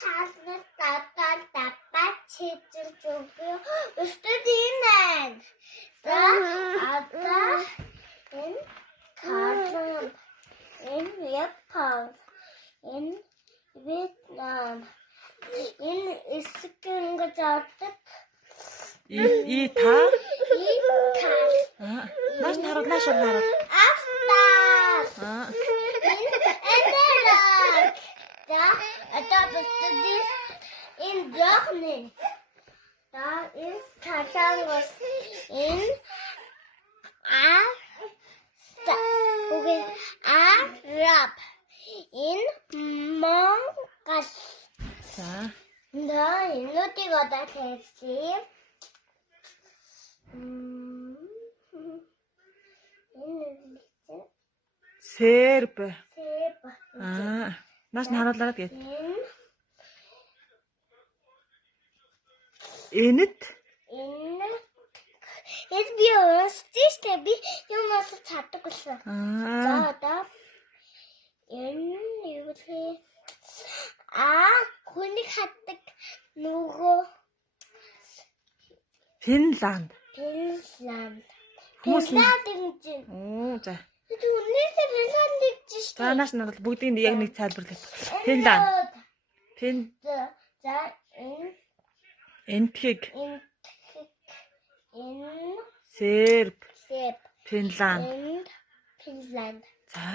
Цаасны татаа чийж өгөө. Өстөд ийм. За одоо энэ Тайланд, энэ Япон, энэ Вьетнам, энэ Искингэж авдаг. Та? Наш хараад Афтар. Эндэрэг. За одоо бүстдий энэ жохны. За энэ Тайландс, энэ Араб, энэ Монгол. За. Энүүдийг одоо хэлье. Серб. Наш харуулаад гээд. Энэт? Энэ би өөрсдөө би юмас чаддаг болсон. За одоо энэ юу вэ? Хүнийг хатдаг нөгөө Финланд. Хүмүүс За. Түүнээс Финланд гэж шүү. За наш нар бүгдийг яг нэг тайлбарлаа. Финланд. За энэ Энтхэг. Энэ Серб. Финланд. За.